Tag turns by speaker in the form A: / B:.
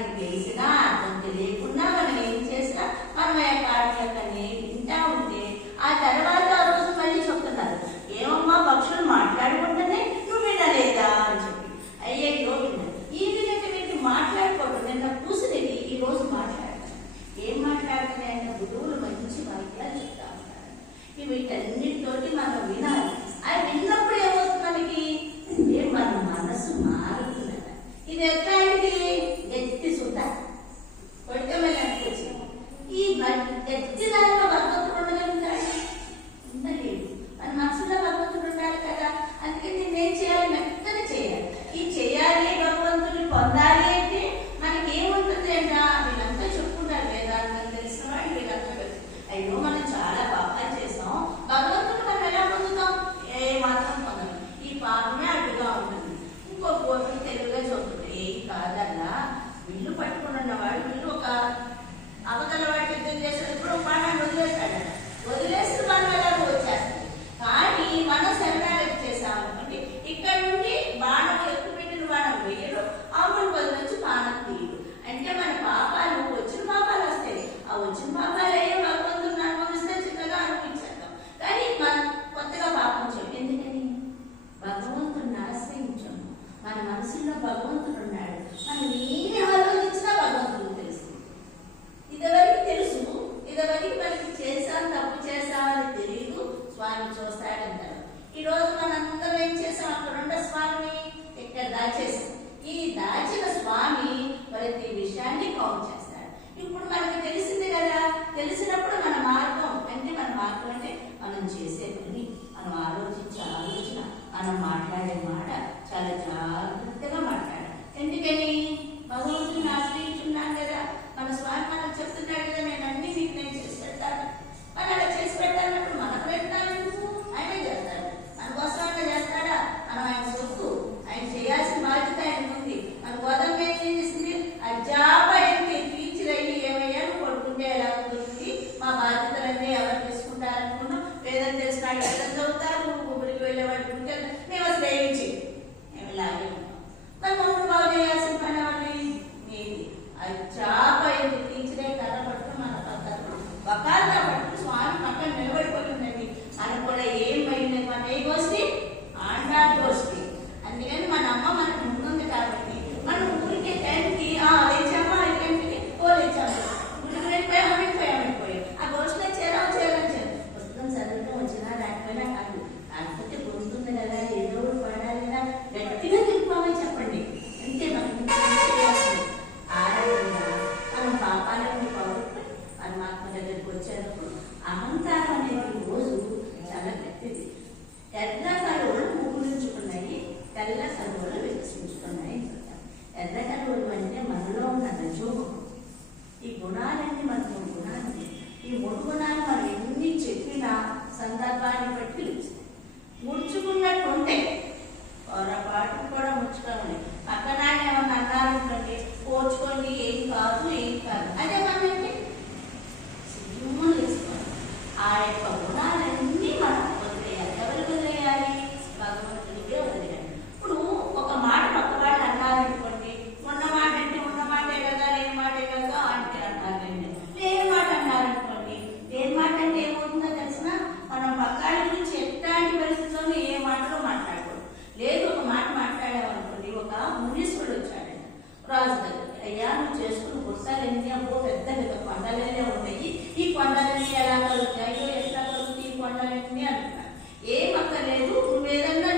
A: మనకి తెలిసినా అర్థం తెలియకుండా మనం ఏం చేసినా మనం ఆ కారణాలకనే వింటా ఉంటే ఆ తర్వాత ఆ రోజు మళ్ళీ చెప్తున్నారు. ఏమమ్మా పక్షులు మాట్లాడుకుంటేనే నువ్వు వినలేదా? అని చెప్పి. అయ్యో విన్నాను ఈ విధంగా వీటి మాట్లాడుకోవడం నిన్న కూసునేది ఈ రోజు మాట్లాడతాను ఏం మాట్లాడుతున్నాయి? అన్న గురువులు మంచి వాక్యాలు చెప్తా ఉంటారు. వీటన్నిటితోటి మనం వినాలి. అవి విన్నప్పుడు ఏమవుతుంది మనకి? ఏం మన మనసు మారుతుందట. ఇది ఎట్లా చేసాం అక్కడ ఉన్న స్వామి ఇక్కడ దాచేసాం ఈ దాచిన స్వామి ప్రతి విషయాన్ని కౌంట్ చేస్తాడు. ఇప్పుడు మనకు తెలిసింది కదా తెలిసినప్పుడు మన మార్గం అంటే మన మార్గం అంటే మనం చేసే ఎర్రగరువులు అంటే మనలో ఉన్న రజోగు ఈ గుణాలన్నీ మనకు గుణాలు ఈ మూడు గుణాలు మనం ఎన్ని చెప్పినా సందర్భాన్ని బట్టి ముడుచుకున్నట్టుంటే పొరపాటు కూడా ముచ్చుకోవాలి. తయారు చేసుకుని చేసుకున్న గుర్తాలన్నీ అబ్బో పెద్ద పెద్ద కొండలన్నీ ఉంటాయి. ఈ కొండలన్నీ ఎలా కలుగుతాయో ఎట్లా కలుగుతాయి ఈ కొండలన్నీ అంటున్నారు. ఏం అక్కర్లేదు నువ్వేదన్నా